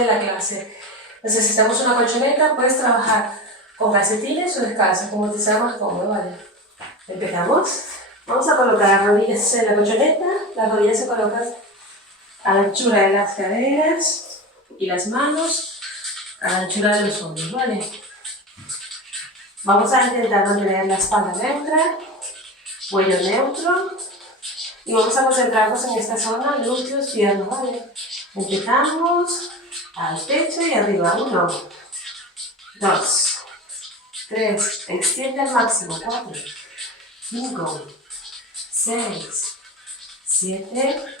de la clase. Necesitamos una colchoneta, puedes trabajar con calcetines o descalzo, como te sea más cómodo, ¿vale? Empezamos. Vamos a colocar las rodillas en la colchoneta, las rodillas se colocan a la anchura de las caderas y las manos a la anchura de los hombros, ¿vale? Vamos a intentar mantener la espalda neutra, cuello neutro y vamos a concentrarnos en esta zona, glúteos, piernas, ¿vale? Empezamos al pecho y arriba, 1, 2, 3, extiende al máximo, 4, 5, 6, 7,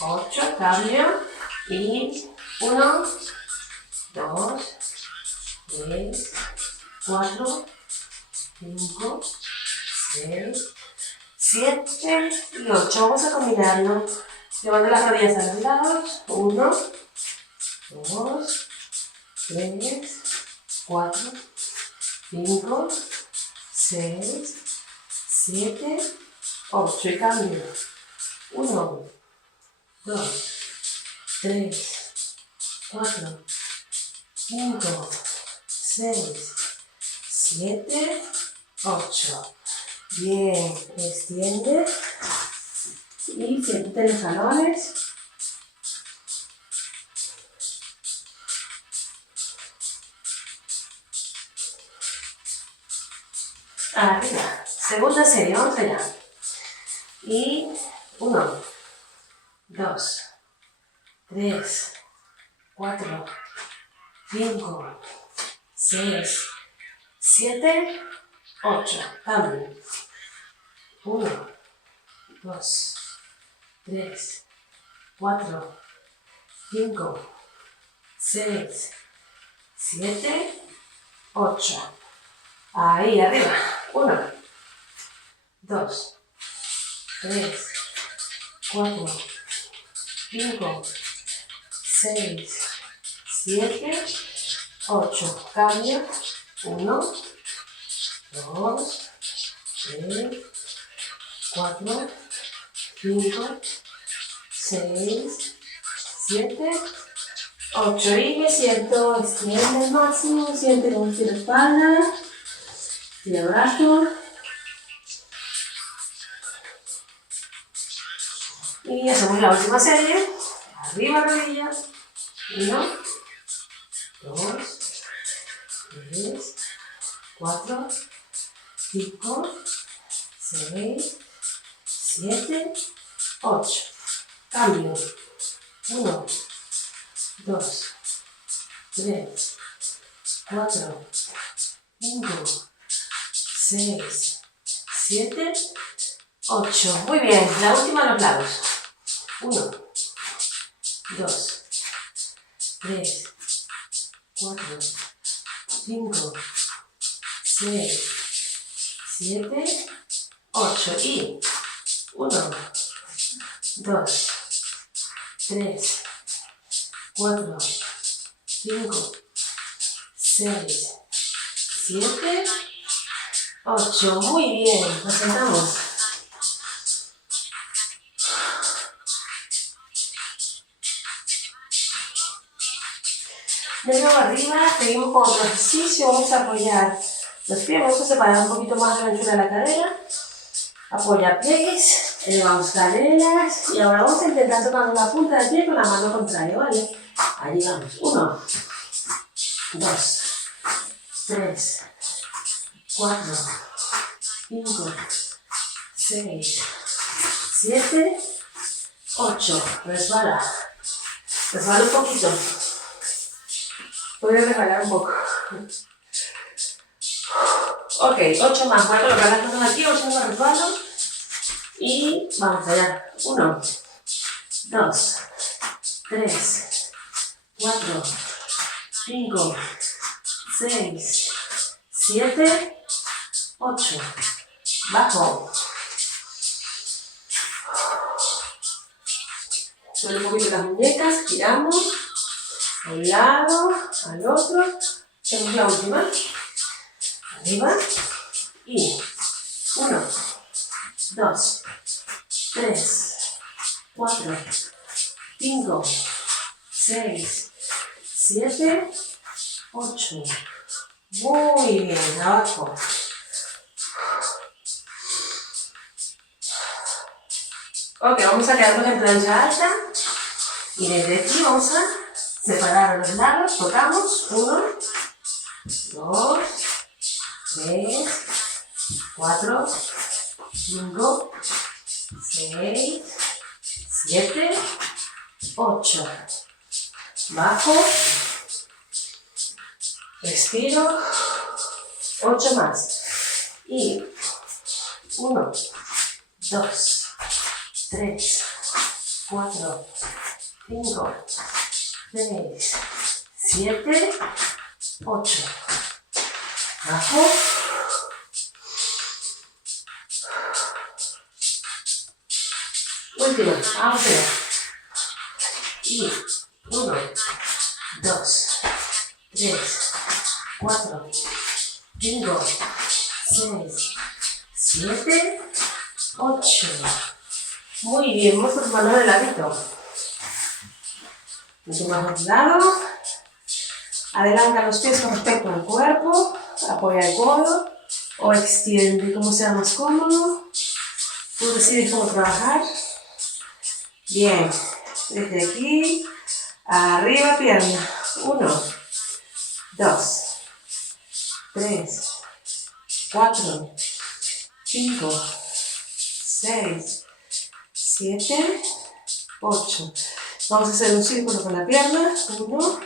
8, cambio y 1, 2, 3, 4, 5, 6, 7 y 8. Vamos a combinarlo. Llevando las rodillas a los lados. 1, 2, 3, 4, 5, 6, 7, 8. Y cambio. 1, 2, 3, 4, 5, 6, 7, 8. Bien, extiende y siéntate los talones. Arriba. Segunda serie, vamos allá. Y 1, 2, 3, 4, 5, 6, 7, 8. Cambio. 1, 2, 3, 4, 5, 6, 7, 8. Ahí arriba. 1, 2, 3, 4, 5, 6, 7, 8. Cambio. 1, 2, 3, 4, 5, 6, 7, 8. Y me siento, extiende al máximo, siente como si la espalda, y el brazo. Y hacemos la última serie. Arriba rodillas. 1, 2, 3, 4, 5, 6, 7, 8. Cambio. 1, 2, 3, 4, 5, 6, 7, 8. Muy bien. La última a los lados. 1, 2, 3, 4, 5, 6, 7, 8. Y 1, 2, 3, 4, 5, 6, 7, 8. Muy bien. Nos sentamos. De nuevo arriba, seguimos con otro ejercicio. Vamos a apoyar los pies, vamos a separar un poquito más la anchura de la cadera. Apoya pies, elevamos caderas y ahora vamos a intentar tocar la punta del pie con la mano contraria, ¿vale? Ahí vamos. 1, 2, 3, 4, 5, 6, 7, 8. Resbala. Resbala un poquito. Puede resbalar un poco. Ok, 8 más. Voy a colocar las manos aquí, 8 más resbalo. Y vamos allá. 1, 2, 3, 4, 5, 6, 7, 8. Bajo. Sube un poquito las muñecas, giramos. A un lado, al otro. Hacemos la última. Arriba. Y 1, 2, 3, 4, 5, 6, 7, 8. Muy bien, abajo. Ok, vamos a quedarnos en plancha alta. Y desde aquí vamos a separar los lados. Tocamos. 1, 2, 3, 4, 5, 6, 7, 8. Bajo. Respiro. 8 más. Y 1, 2, 3, 4, 5, 6, 7, 8. Bajo. Último, vamos allá. Y 1, 2, 3, 4, 5, 6, 7, 8. Muy bien, vamos a formar el ladito. Último lado. Adelanta los pies con respecto al cuerpo. Apoya el codo o extiende como sea más cómodo. Tú decides cómo trabajar. Bien, desde aquí, arriba pierna. 1, 2, 3, 4, 5, 6, 7, 8. Vamos a hacer un círculo con la pierna. 1,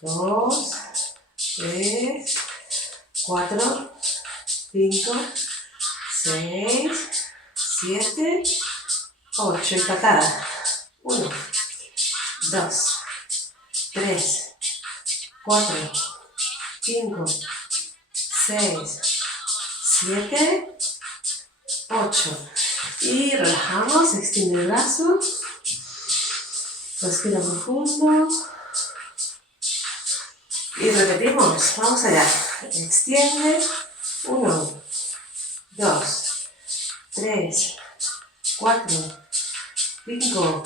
2, 3, 4, 5, 6, 7, 8. Y patada. 1, 2, 3, 4, 5, 6, 7, 8. Y relajamos, extiende el brazo. Respira profundo. Y repetimos, vamos allá. Extiende. 1, 2, 3, 4, 5,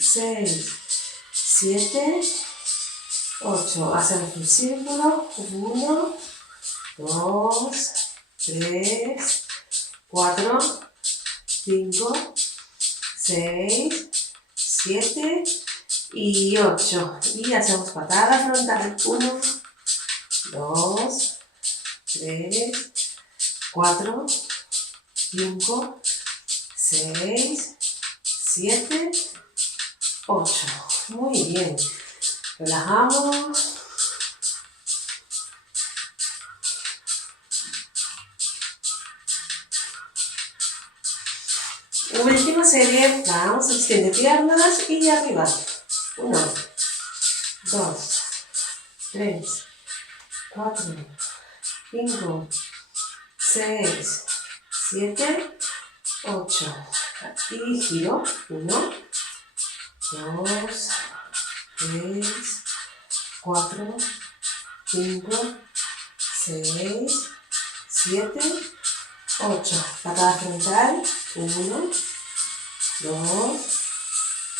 6, 7, 8. Hacemos un círculo. 1, 2, 3, 4, 5, 6, 7 y 8. Y hacemos patada frontal. 1, 2, 3, 4, 5, 6, 7, 8. Muy bien. Relajamos. Última serie. Vamos, extiende piernas y arriba. 1, 2, 3, 4, 5, 6, 7, 8. Y giro. 1, 2, 3, 4, 5, 6, 7, 8. Patada frontal. 1, 2,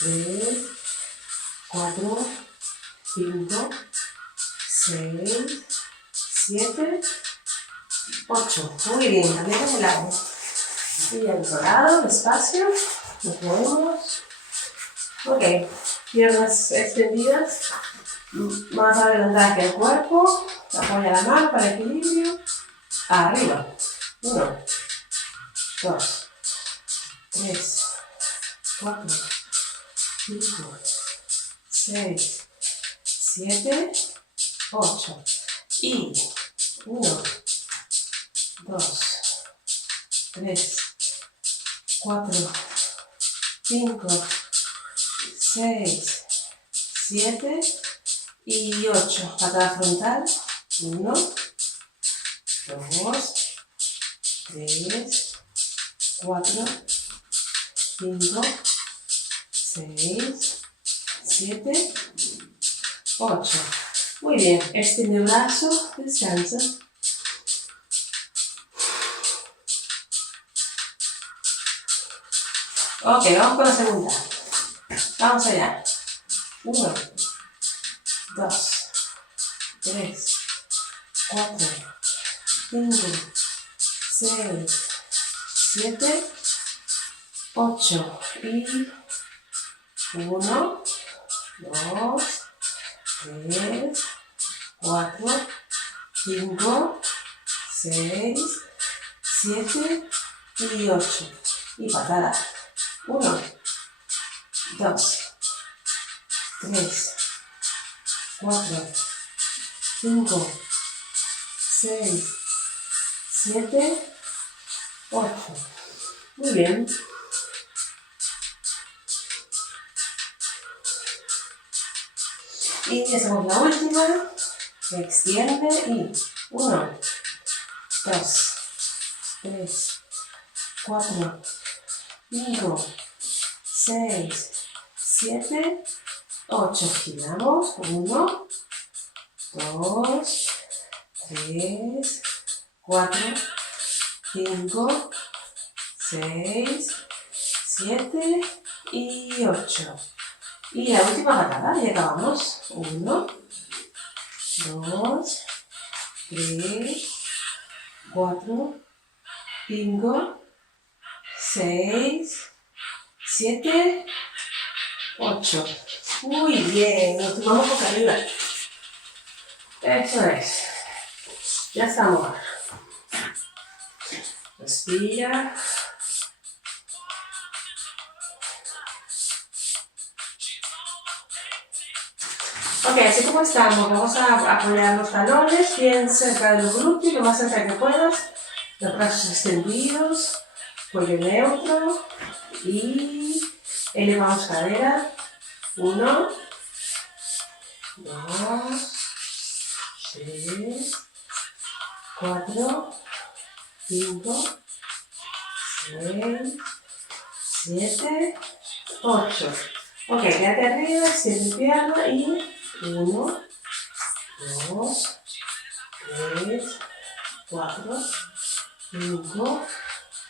3, 4, 5, 6, 7, 8. Muy bien, cambiamos de lado. Y al otro lado, despacio. Nos movemos. Ok, piernas extendidas. Más adelantadas que el cuerpo. Apoya la mano para el equilibrio. Arriba. 1, 2, 3, 4, 5, 6, 7, 8. Y 1, 2, 3, 4, 5, 6, 7 y 8. Patada frontal. 1, 2, 3, 4, 5, 6, 7, 8. Muy bien, extiende el brazo, descansa. Ok, vamos con la segunda. Vamos allá. 1, 2, 3, 4, 5, 6, 7, 8 y 1, 2, 3, 4, 5, 6, 7 y 8. Y patada. 1, 2, 3, 4, 5, 6, 7, 8. Muy bien. Y hacemos la última. Se extiende y 1, 2, 3, 4, 5, 6, 7, 8. Giramos. 1, 2, 3, 4, 5, 6, 7 y 8. Y la última patada, y acabamos. 1, 2, 3, 4, 5, 6, 7, 8. Muy bien, nos tomamos boca arriba. Eso es. Ya estamos. Respira. Ok, así como estamos, vamos a apoyar los talones bien cerca de los glúteos, lo más cerca que puedas. Los brazos extendidos, cuello neutro y elevamos cadera. 1, 2, 3, 4, 5, 6, 7, 8. Ok, quédate arriba, extiende pierna y 1, 2, 3, 4, 5,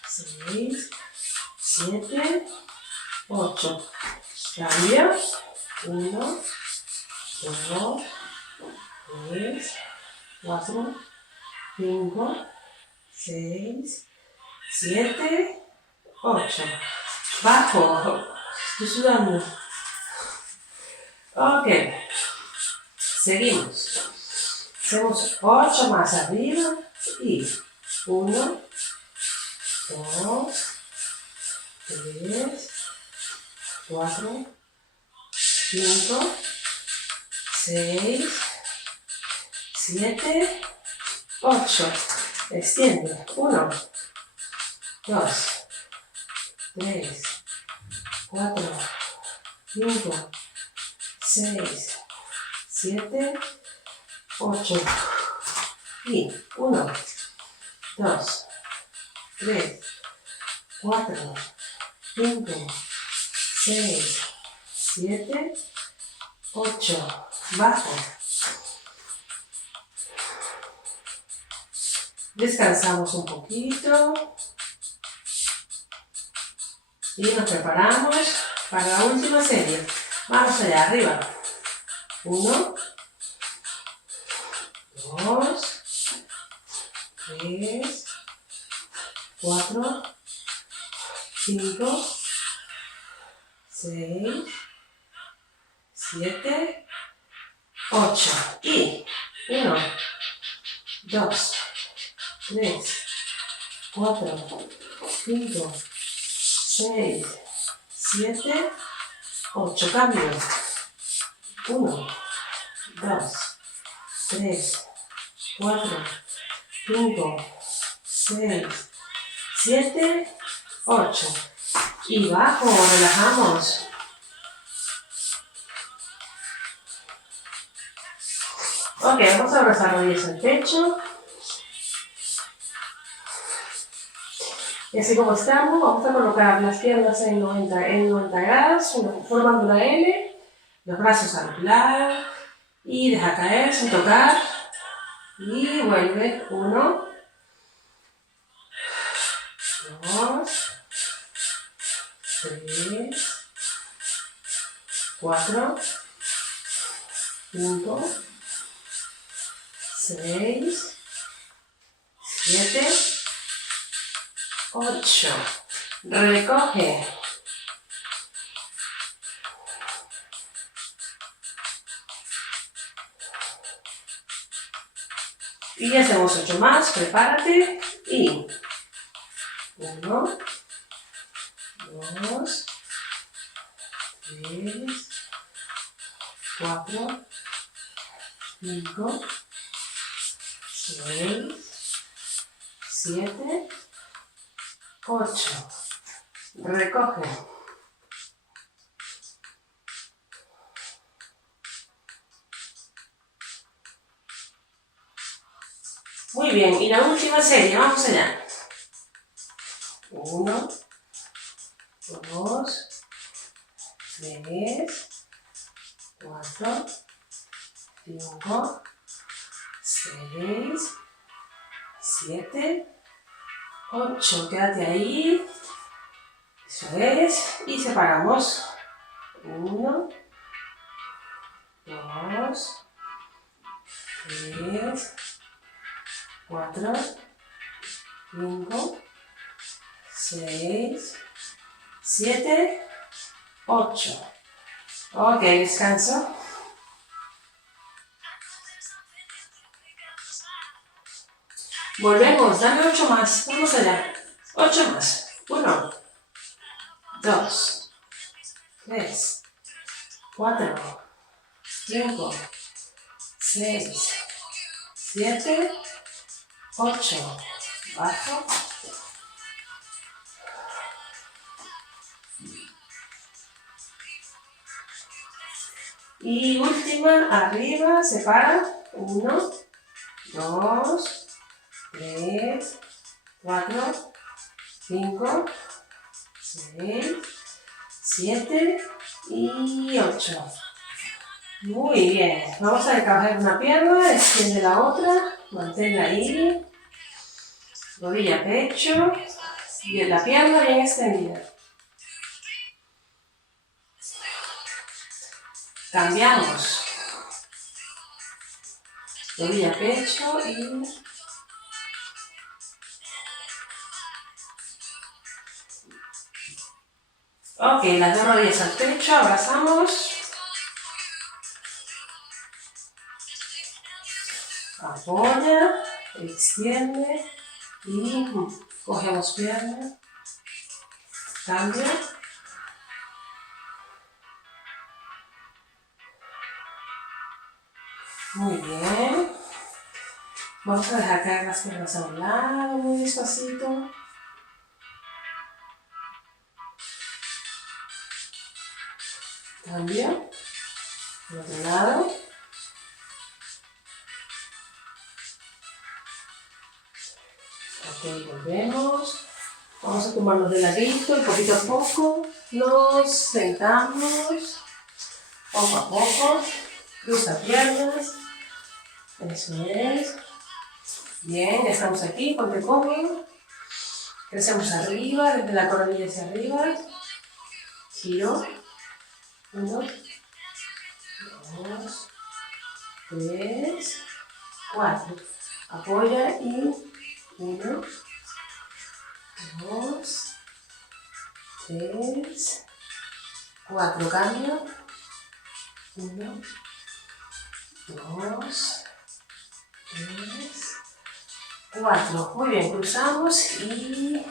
6, 7, 8. Cambio. 1, 2, 3, 4, 5, 6, 7, 8. Bajo. Estoy sudando. Ok. Seguimos. Hacemos 8 más arriba y 1, 2, 3, 4, 5, 6, 7, 8. Extiende. 1, 2, 3, 4, 5, 6, 7, 8. Y 1, 2, 3, 4, 5, 6, 7, 8. Bajo. Descansamos un poquito. Y nos preparamos para la última serie. Vamos allá, arriba. 1, 2, 3, 4, 5, 6, 7, 8. Y 1, 2, 3, 4, 5, 6, 7, 8. Cambio. 1, 2, 3, 4, 5, 6, 7, 8. Y bajo, relajamos. Ok, vamos a abrazar rodillas al pecho. Y así como estamos, vamos a colocar las piernas en 90 grados, formando una L, los brazos al lado y deja caer sin tocar. Y vuelve. 1, 2, 3, 4, 5, 6, 7, 8. Recoge. Y hacemos 8 más, prepárate. Y 1, 2, 3, 4, 5, 6, 7, 8. Recoge. Muy bien, y la última serie, vamos allá. 1, 2, 3, 4, 5, 6, 7, 8. Quédate ahí. Eso es. Y separamos. 1, 2, 3, 4, 5, 6, 7, 8. Ok, descanso. Volvemos, dame 8 más. Vamos allá. 8 más. 1, 2, 3, 4, 5, 6, 7, 8. Bajo. Y última, arriba, separa. 1, 2, 3, 4, 5, 6, 7 y 8. Muy bien. Vamos a encajar una pierna, extiende la otra, manténla ahí. Rodilla, pecho, y la pierna bien extendida. Cambiamos. Rodilla, pecho y... Ok, las dos rodillas al pecho, abrazamos. Apoya, extiende y cogemos pierna. Cambia. Muy bien. Vamos a dejar caer las piernas a un lado, muy despacito. Cambio. Al otro lado. Ok, volvemos. Vamos a tomarnos de ladito y poquito a poco nos sentamos. Poco a poco. Cruza piernas. Eso es. Bien, ya estamos aquí, ponte cómodo. Crecemos arriba, desde la coronilla hacia arriba. Giro. 1, 2, 3, 4. Apoya y 1, 2, 3, 4. Cambio. 1, 2, 3, 4. Muy bien, cruzamos y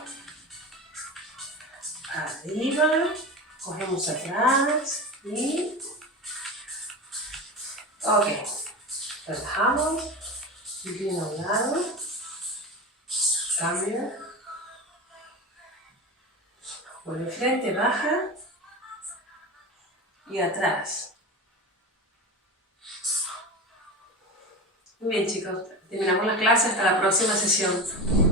arriba, cogemos atrás y... Ok, relajamos, bien a un lado, cambio, vuelve frente, baja y atrás. Muy bien chicos, terminamos la clase, hasta la próxima sesión.